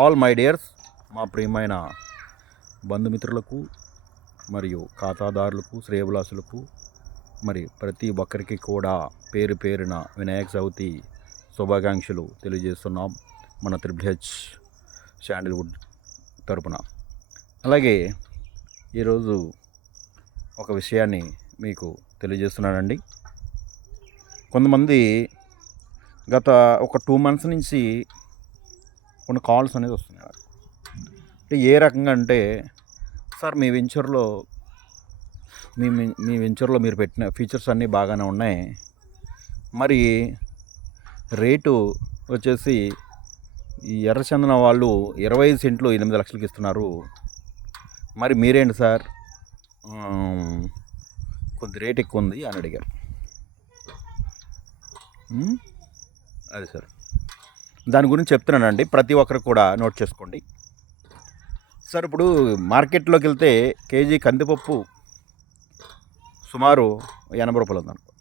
All my dears మా ప్రియమైన బంధుమిత్రులకు మరియు ఖాతాదారులకు శ్రేయభిలాసులకు మరి ప్రతి ఒక్కరికి కూడా పేరు పేరున వినాయక చవితి శుభాకాంక్షలు తెలియజేస్తున్నాం మన త్రిబుల్ హెచ్ శాండిల్వుడ్ తరపున. అలాగే ఈరోజు ఒక విషయాన్ని మీకు తెలియజేస్తున్నానండి. కొంతమంది గత ఒక టూ మంత్స్ నుంచి కొన్ని కాల్స్ అనేది వస్తున్నాయి నాకు అంటే ఏ రకంగా అంటే సార్ మీ వెంచర్లో మీ మీ- వెంచర్లో మీరు పెట్టిన ఫీచర్స్ అన్నీ బాగానే ఉన్నాయి. మరి రేటు వచ్చేసి ఈ ఎర్రచందన వాళ్ళు ఇరవై ఐదు సెంట్లు ఎనిమిది లక్షలకి ఇస్తున్నారు. మరి మీరేంటి సార్? కొద్ది రేట్ ఎక్కువ ఉంది అని అడిగారు. అదే అది సార్. దాని గురించి చెప్తున్నానండి. ప్రతి ఒక్కరు కూడా నోట్ చేసుకోండి. సార్ ఇప్పుడు మార్కెట్లోకి వెళ్తే కేజీ కందిపప్పు సుమారు ఎనభై రూపాయలు ఉందనుకో.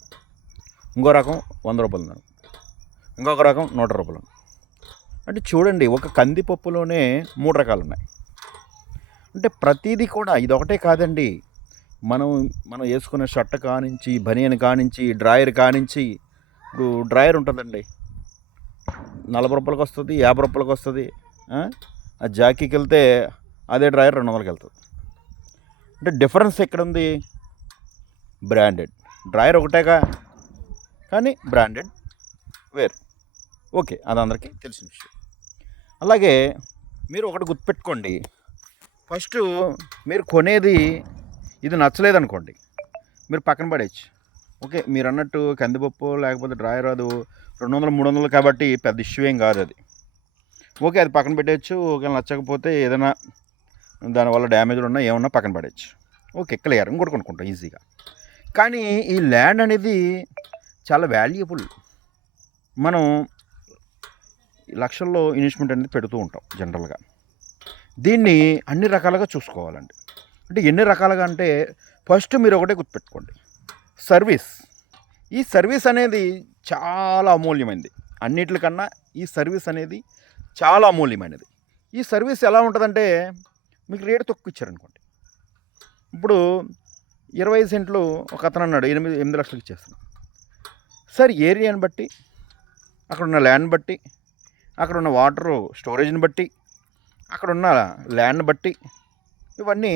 ఇంకో రకం వంద రూపాయలు ఉందనుకో. ఇంకొక రకం నూట రూపాయలు ఉంది అంటే చూడండి ఒక కందిపప్పులోనే మూడు రకాలు ఉన్నాయి. అంటే ప్రతిదీ కూడా ఇది ఒకటే కాదండి. మనం మనం వేసుకునే షర్ట్ కానించి బనియన్ కానించి డ్రాయర్ కానించి ఇప్పుడు డ్రాయర్ ఉంటుందండి. నలభై రూపాయలకి వస్తుంది యాభై రూపాయలకి వస్తుంది ఆ? జాకీకి వెళ్తే అదే డ్రైవర్ రెండు వందలకి వెళ్తుంది. అంటే డిఫరెన్స్ ఎక్కడ ఉంది బ్రాండెడ్. డ్రాయర్ ఒకటేగా? కానీ బ్రాండెడ్ వేరు. ఓకే అది అందరికీ తెలిసిన విషయం. అలాగే మీరు ఒకటి గుర్తుపెట్టుకోండి. ఫస్ట్ మీరు కొనేది ఇది నచ్చలేదనుకోండి. మీరు పక్కన పడేయచ్చు. ఓకే మీరు అన్నట్టు కందిపప్పు లేకపోతే డ్రాయర్ అది రెండు వందలు మూడు వందలు కాబట్టి పెద్ద ఇష్యూ ఏం కాదు అది. ఓకే అది పక్కన పెట్టేయచ్చు. ఒకవేళ నచ్చకపోతే ఏదైనా దానివల్ల డ్యామేజ్లు ఉన్నా ఏమన్నా పక్కన పడేయచ్చు. Okay clear. ఇంకోటి కొనుక్కుంటాం ఈజీగా. కానీ ఈ ల్యాండ్ అనేది చాలా వాల్యుబుల్. మనం లక్షల్లో ఇన్వెస్ట్మెంట్ అనేది పెడుతూ ఉంటాం జనరల్గా. దీన్ని అన్ని రకాలుగా చూసుకోవాలండి. అంటే ఎన్ని రకాలుగా అంటే ఫస్ట్ మీరు ఒకటే గుర్తుపెట్టుకోండి. సర్వీస్. ఈ సర్వీస్ అనేది చాలా అమూల్యమైనది అన్నిటికన్నా ఈ సర్వీస్ అనేది చాలా అమూల్యమైనది. ఈ సర్వీస్ ఎలా ఉంటుందంటే మీకు రేటు తక్కువ ఇచ్చారనుకోండి. ఇప్పుడు ఇరవై సెంట్లు ఒక అతను అన్నాడు ఎనిమిది ఎనిమిది లక్షలకు ఇచ్చేస్తున్నాను సార్ ఏరియాని బట్టి అక్కడ ఉన్న ల్యాండ్ బట్టి అక్కడ ఉన్న వాటర్ స్టోరేజ్ని బట్టి అక్కడ ఉన్న ల్యాండ్ బట్టి ఇవన్నీ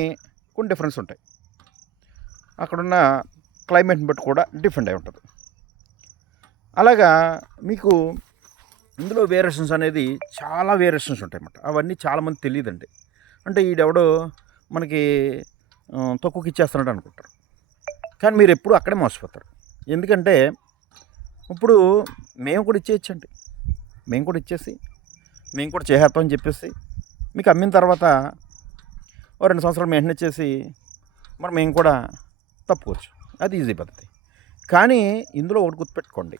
కొన్ని డిఫరెన్స్ ఉంటాయి. అక్కడున్న క్లైమేట్ని బట్టి కూడా డిఫరెంట్ అయి ఉంటుంది. అలాగా మీకు ఇందులో వేరియేషన్స్ అనేది చాలా వేరియేషన్స్ ఉంటాయన్నమాట. అవన్నీ చాలామంది తెలియదండి. అంటే ఈడెవడో మనకి తక్కువకి ఇచ్చేస్తున్నాడు అనుకుంటారు. కానీ మీరు ఎప్పుడు అక్కడే మోసపోతారు. ఎందుకంటే ఇప్పుడు మేము కూడా ఇచ్చేయచ్చండి. మేము కూడా ఇచ్చేసి మేము కూడా చేసేస్తామని చెప్పేసి మీకు అమ్మిన తర్వాత ఓ రెండు సంవత్సరాలు మెయింటైన్ చేసి మరి మేము కూడా తప్పుకోవచ్చు. అది ఈజీ పద్ధతి. కానీ ఇందులో ఒకటి గుర్తుపెట్టుకోండి.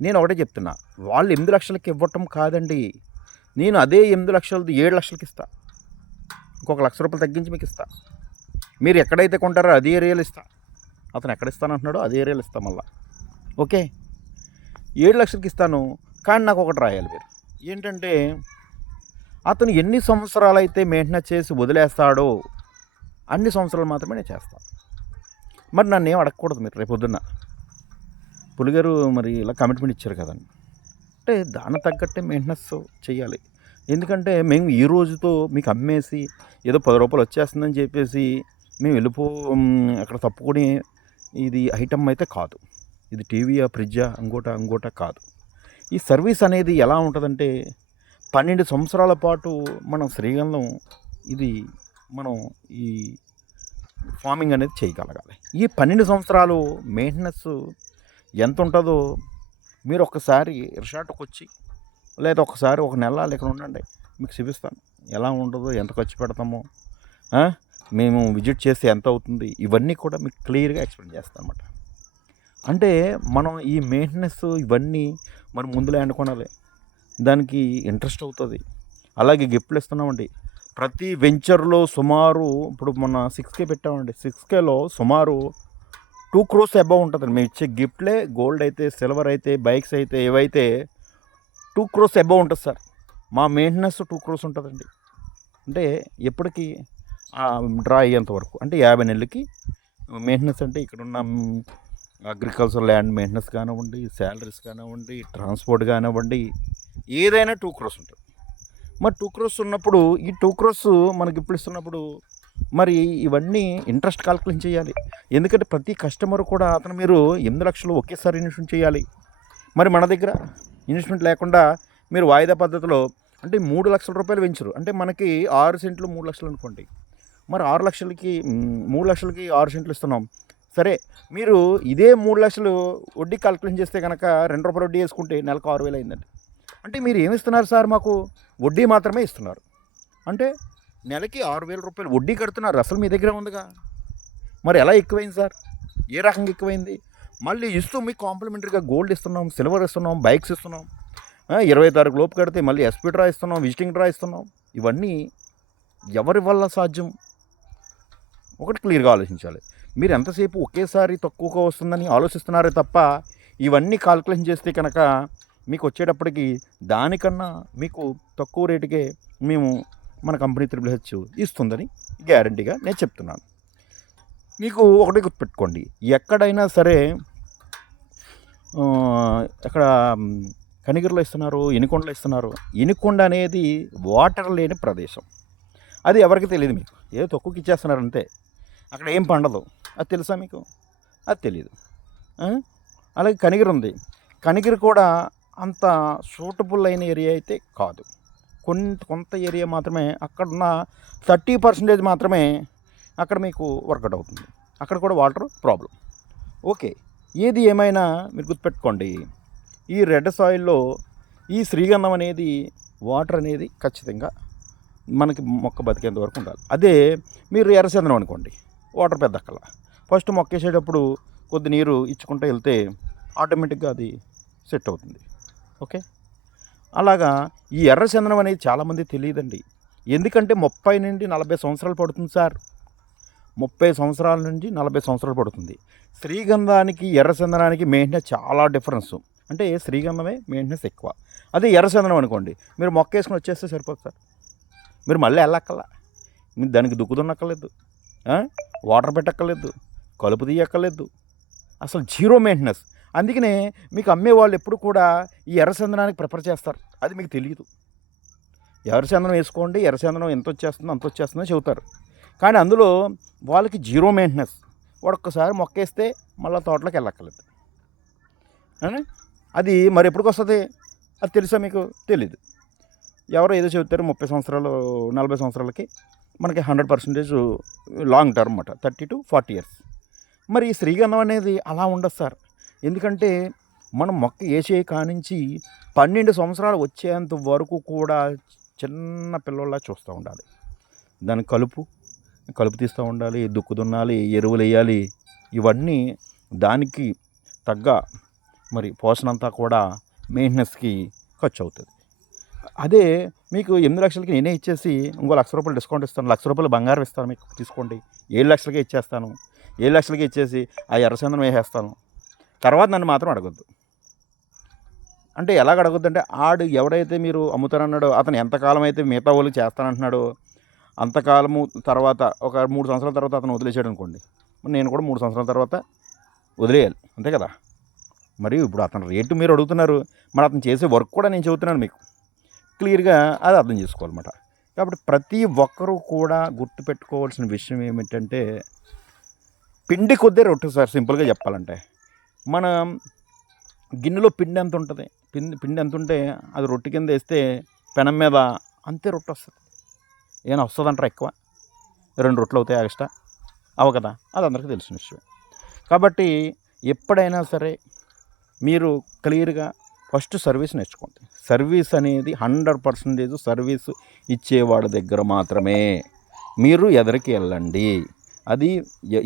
నేను ఒకటే చెప్తున్నా. వాళ్ళు ఎనిమిది లక్షలకి ఇవ్వటం కాదండి. నేను అదే ఎనిమిది లక్షలది ఏడు లక్షలకి ఇస్తా. ఇంకొక లక్ష రూపాయలు తగ్గించి మీకు ఇస్తా. మీరు ఎక్కడైతే కొంటారో అదే ఏరియాలో ఇస్తా. అతను ఎక్కడ ఇస్తానంటున్నాడో అదే ఏరియాలో ఇస్తా మళ్ళా. ఓకే? ఏడు లక్షలకి ఇస్తాను. కానీ నాకు ఒకటి రాయాలి మీరు. ఏంటంటే అతను ఎన్ని సంవత్సరాలు అయితే మెయింటెనెన్స్ చేసి వదిలేస్తాడో అన్ని సంవత్సరాలు మాత్రమే నేను చేస్తాను మరి నన్ను ఏం అడగకూడదు మీరు రేపు పొద్దున్న. పులిగారు మరి ఇలా కమిట్మెంట్ ఇచ్చారు కదండి. అంటే దాని తగ్గట్టే మెయింటెనెన్స్ చేయాలి. ఎందుకంటే మేము ఈ రోజుతో మీకు అమ్మేసి ఏదో పది రూపాయలు వచ్చేస్తుందని చెప్పేసి మేము వెళ్ళిపో అక్కడ తప్పుకొని ఇది ఐటమ్ అయితే కాదు. ఇది టీవీయా ఫ్రిడ్జా ఇంకోట ఇంకోట కాదు. ఈ సర్వీస్ అనేది ఎలా ఉంటుందంటే పన్నెండు సంవత్సరాల పాటు మనం శ్రీగంధం ఇది మనం ఈ ఫార్మింగ్ అనేది చేయగలగాలి. ఈ పన్నెండు సంవత్సరాలు మెయింటెనెన్స్ ఎంత ఉంటుందో మీరు ఒక్కసారి రిసార్ట్కి వచ్చి లేదా ఒకసారి ఒక నెల ఇక్కడ ఉండండి మీకు చూపిస్తాను. ఎలా ఉంటుందో ఎంత ఖర్చు పెడతామో మేము విజిట్ చేస్తే ఎంత అవుతుంది? ఇవన్నీ కూడా మీకు క్లియర్గా ఎక్స్ప్లెయిన్ చేస్తాను అనమాట అంటే మనం ఈ మెయింటెనెన్స్ ఇవన్నీ మనం ముందు ల్యాండ్ కొనాలి దానికి ఇంట్రెస్ట్ అవుతుంది. అలాగే గిఫ్ట్లు ఇస్తున్నామండి. ప్రతి వెంచర్లో సుమారు ఇప్పుడు మొన్న సిక్స్ కే పెట్టామండి. సిక్స్ కేలో సుమారు టూ క్రోస్ అబౌవ్ ఉంటుందండి. మేము ఇచ్చే గిఫ్ట్లే గోల్డ్ అయితే సిల్వర్ అయితే బైక్స్ అయితే ఏవైతే టూ క్రోస్ అబౌవ్ ఉంటుంది సార్. మా మెయింటెనెన్స్ టూ క్రోర్స్ ఉంటుందండి. అంటే ఎప్పటికీ డ్రా అయ్యేంత వరకు. అంటే యాభై నెలలకి మెయింటెనెన్స్ అంటే ఇక్కడ ఉన్న అగ్రికల్చర్ ల్యాండ్ మెయింటెనెన్స్ కానివ్వండి శాలరీస్ కానివ్వండి ట్రాన్స్పోర్ట్ కానివ్వండి ఏదైనా టూ క్రోర్స్ ఉంటుంది. మరి టూ క్రోస్ ఉన్నప్పుడు ఈ టూ క్రోస్ మనకి ఇప్పుడు ఇస్తున్నప్పుడు మరి ఇవన్నీ ఇంట్రెస్ట్ కాల్కులేట్ చేయాలి. ఎందుకంటే ప్రతి కస్టమర్ కూడా అతను మీరు ఎనిమిది లక్షలు ఒకేసారి ఇన్వెస్ట్మెంట్ చేయాలి. మరి మన దగ్గర ఇన్వెస్ట్మెంట్ లేకుండా మీరు వాయిదా పద్ధతిలో అంటే మూడు లక్షల రూపాయలు పెంచరు. అంటే మనకి ఆరు సెంట్లు మూడు లక్షలు అనుకోండి. మరి ఆరు లక్షలకి మూడు లక్షలకి ఆరు సెంట్లు ఇస్తున్నాం. సరే మీరు ఇదే మూడు లక్షలు వడ్డీ కాల్కులేషన్ చేస్తే కనుక రెండు రూపాయలు వడ్డీ వేసుకుంటే నెలకు ఆరు వేలు అయిందండి. అంటే మీరు ఏమిస్తున్నారు సార్ మాకు? వడ్డీ మాత్రమే ఇస్తున్నారు. అంటే నెలకి ఆరు వేల రూపాయలు వడ్డీ కడుతున్నారు. అసలు మీ దగ్గర ఉందిగా. మరి ఎలా ఎక్కువైంది సార్? ఏ రకంగా ఎక్కువైంది? మళ్ళీ ఇస్తూ మీకు కాంప్లిమెంటరీగా గోల్డ్ ఇస్తున్నాం సిల్వర్ ఇస్తున్నాం బైక్స్ ఇస్తున్నాం. ఇరవై తారీఖు లోపు కడితే మళ్ళీ ఎస్పీ డ్రా ఇస్తున్నాం విజిటింగ్ డ్రా ఇస్తున్నాం. ఇవన్నీ ఎవరి వల్ల సాధ్యం? ఒకటి క్లియర్గా ఆలోచించాలి. మీరు ఎంతసేపు ఒకేసారి తక్కువగా వస్తుందని ఆలోచిస్తున్నారే తప్ప ఇవన్నీ కాల్కులేషన్ చేస్తే కనుక మీకు వచ్చేటప్పటికి దానికన్నా మీకు తక్కువ రేటుకే మేము మన కంపెనీ త్రిబుల్ హెచ్ ఇస్తుందని గ్యారంటీగా నేను చెప్తున్నాను. మీకు ఒకటి గుర్తుపెట్టుకోండి. ఎక్కడైనా సరే అక్కడ కనిగిరిలో ఇస్తున్నారు ఎనికొండలో ఇస్తున్నారు ఎనికొండ అనేది వాటర్ లేని ప్రదేశం. అది ఎవరికి తెలియదు మీకు. ఏదో తక్కువకి ఇచ్చేస్తున్నారు అంతే. అక్కడ ఏం పండదు. అది తెలుసా మీకు? అది తెలియదు అలాగే కనిగిరి ఉంది. కనిగిరి కూడా అంత సూటబుల్ అయిన ఏరియా అయితే కాదు. కొంత కొంత ఏరియా మాత్రమే అక్కడున్న థర్టీ పర్సెంటేజ్ మాత్రమే అక్కడ మీకు వర్కౌట్ అవుతుంది. అక్కడ కూడా వాటర్ ప్రాబ్లం ఓకే ఏది ఏమైనా మీరు గుర్తుపెట్టుకోండి. ఈ రెడ్ సాయిల్లో ఈ శ్రీగంధం అనేది వాటర్ అనేది ఖచ్చితంగా మనకి మొక్క బతికేంత వరకు ఉండాలి. అదే మీరు ఎర్రచందనం అనుకోండి వాటర్ పెద్ద అక్కల. ఫస్ట్ మొక్క వేసేటప్పుడు కొద్ది నీరు ఇచ్చుకుంటూ వెళ్తే ఆటోమేటిక్గా అది సెట్ అవుతుంది. ఓకే? అలాగా ఈ ఎర్ర చందనం అనేది చాలామంది తెలియదండి. ఎందుకంటే ముప్పై నుండి నలభై సంవత్సరాలు పడుతుంది సార్. ముప్పై సంవత్సరాల నుంచి నలభై సంవత్సరాలు పడుతుంది. శ్రీగంధానికి ఎర్ర చందనానికి మెయింటెనెన్స్ చాలా డిఫరెన్స్ అంటే శ్రీగంధమే మెయింటెనెన్స్ ఎక్కువ. అదే ఎర్ర చందనం అనుకోండి. మీరు మొక్క వేసుకుని వచ్చేస్తే సరిపోతుంది సార్. మీరు మళ్ళీ వెళ్ళక్కల్లా మీరు దానికి దుక్కుదున్నక్కర్లేదు. వాటర్ పెట్టక్కర్లేదు. కలుపు తీయక్కర్లేదు. అసలు జీరో మెయింటెనెన్స్ అందుకనే మీకు అమ్మే వాళ్ళు ఎప్పుడు కూడా ఈ ఎర్రచందనానికి ప్రిఫర్ చేస్తారు. అది మీకు తెలియదు ఎర్రచందనం వేసుకోండి ఎర్రచందనం ఎంత వచ్చేస్తుందో అంత వచ్చేస్తుందో చెబుతారు. కానీ అందులో వాళ్ళకి జీరో మెయింటెనెన్స్. వాడు ఒక్కసారి మొక్కేస్తే మళ్ళీ తోటలోకి వెళ్ళక్కర్లేదు. అది మరి ఎప్పటికి వస్తుంది అది తెలుసా మీకు? తెలీదు. ఎవరో ఏదో చెబుతారు ముప్పై సంవత్సరాలు నలభై సంవత్సరాలకి మనకి హండ్రెడ్ పర్సెంటేజ్ లాంగ్ టర్మ్ అన్నమాట థర్టీ టు ఫార్టీ ఇయర్స్. మరి ఈ శ్రీగంధం అనేది అలా ఉండదు సార్. ఎందుకంటే మనం మొక్క వేసే కానించి పన్నెండు సంవత్సరాలు వచ్చేంత వరకు కూడా చిన్న పిల్లల్లా చూస్తూ ఉండాలి. దాని కలుపు కలుపు తీస్తూ ఉండాలి దుక్కు దున్నాలి ఎరువులు వేయాలి ఇవన్నీ దానికి తగ్గ మరి పోషణ అంతా కూడా మెయింటెనెన్స్కి ఖర్చు అవుతుంది అదే మీకు ఎనిమిది లక్షలకి నేనే ఇచ్చేసి ఇంకో లక్ష రూపాయలు డిస్కౌంట్ ఇస్తాను. లక్ష రూపాయలు బంగారం ఇస్తాను మీకు తీసుకోండి. ఏడు లక్షలకే ఇచ్చేస్తాను. ఏడు లక్షలకి ఇచ్చేసి ఆ ఎర్రచందనం వేసేస్తాను. తర్వాత నన్ను మాత్రం అడగొద్దు. అంటే ఎలాగ అడగొద్దంటే ఆడు ఎవడైతే మీరు అమ్ముతారన్నాడో అతను ఎంతకాలం అయితే మిగతా వాళ్ళు చేస్తానంటున్నాడో అంతకాలము తర్వాత ఒక మూడు సంవత్సరాల తర్వాత అతను వదిలేసాడు అనుకోండి. నేను కూడా మూడు సంవత్సరాల తర్వాత వదిలేయాలి. అంతే కదా? మరి ఇప్పుడు అతను రేటు మీరు అడుగుతున్నారు. మరి అతను చేసే వర్క్ కూడా నేను చెబుతున్నాను మీకు. క్లియర్గా అది అర్థం చేసుకోవాలన్నమాట. కాబట్టి ప్రతి ఒక్కరూ కూడా గుర్తుపెట్టుకోవాల్సిన విషయం ఏమిటంటే పిండి కొద్దే రొట్టె సార్ సింపుల్గా చెప్పాలంటే. మన గిన్నెలో పిండి ఎంత ఉంటుంది? పిండి పిండి ఎంత ఉంటే అది రొట్టె కింద వేస్తే పెనం మీద అంతే రొట్టె వస్తుంది. ఏమైనా వస్తుందంటారా ఎక్కువ? రెండు రొట్టెలు అవుతాయి ఎక్స్ట్రా అవ కదా అది అందరికీ తెలిసిన విషయం కాబట్టి ఎప్పుడైనా సరే మీరు క్లియర్గా ఫస్ట్ సర్వీస్ నేర్చుకోండి. సర్వీస్ అనేది హండ్రెడ్ పర్సెంటేజ్ సర్వీస్ ఇచ్చేవాడి దగ్గర మాత్రమే. మీరు ఎదరికి వెళ్ళండి. అది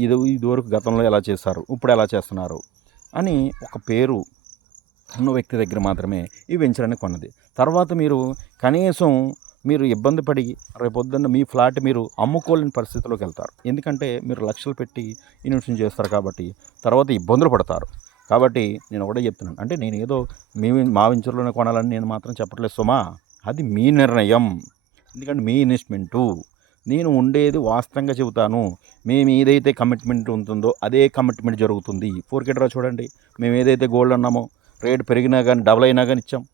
ఇది ఇదివరకు గతంలో ఎలా చేశారు? ఇప్పుడు ఎలా చేస్తున్నారు? అని ఒక పేరు ఉన్న వ్యక్తి దగ్గర మాత్రమే ఈ వెంచర్ని కొన్నది. తర్వాత మీరు కనీసం మీరు ఇబ్బంది పడి రేపొద్దున్న మీ ఫ్లాట్ మీరు అమ్ముకోలేని పరిస్థితిలోకి వెళ్తారు. ఎందుకంటే మీరు లక్షలు పెట్టి ఇన్వెస్ట్మెంట్ చేస్తారు కాబట్టి తర్వాత ఇబ్బందులు పడతారు. కాబట్టి నేను ఒకటే చెప్తున్నాను. అంటే నేను ఏదో మీ మా వెంచర్లోనే కొనాలని నేను మాత్రం చెప్పట్లేదు సుమా. అది మీ నిర్ణయం. ఎందుకంటే మీ ఇన్వెస్ట్మెంటు. నేను ఉండేది వాస్తవంగా చెబుతాను. మేము ఏదైతే కమిట్మెంట్ ఉంటుందో అదే కమిట్మెంట్ జరుగుతుంది. ఫోర్ డ్రా చూడండి. మేము ఏదైతే గోల్డ్ అన్నామో రేట్ పెరిగినా కానీ డబుల్ అయినా కానీ ఇచ్చాం.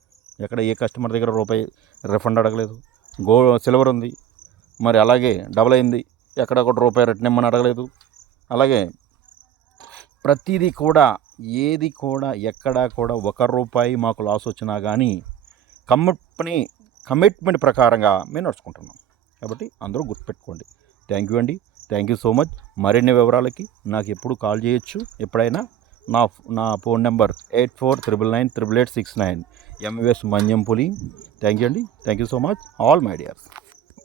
ఎక్కడ ఏ కస్టమర్ దగ్గర రూపాయి రిఫండ్ అడగలేదు. గో సిల్వర్ ఉంది. మరి అలాగే డబుల్ అయింది. ఎక్కడ ఒకటి రూపాయి రిటర్న్ అడగలేదు. అలాగే ప్రతిదీ కూడా ఏది కూడా ఎక్కడా కూడా ఒక రూపాయి మాకు లాస్ వచ్చినా కానీ కంపెనీ కమిట్మెంట్ ప్రకారంగా మేము నడుచుకుంటున్నాం. కాబట్టి అందరూ గుర్తుపెట్టుకోండి. థ్యాంక్ యూ అండి. థ్యాంక్ యూ సో మచ్ మరిన్ని వివరాలకి నాకు ఎప్పుడు కాల్ చేయొచ్చు. ఎప్పుడైనా నా నా phone number eight four triple nine triple eight six nine. MVS Manjampuli thank you అండి. Thank you so much all my dears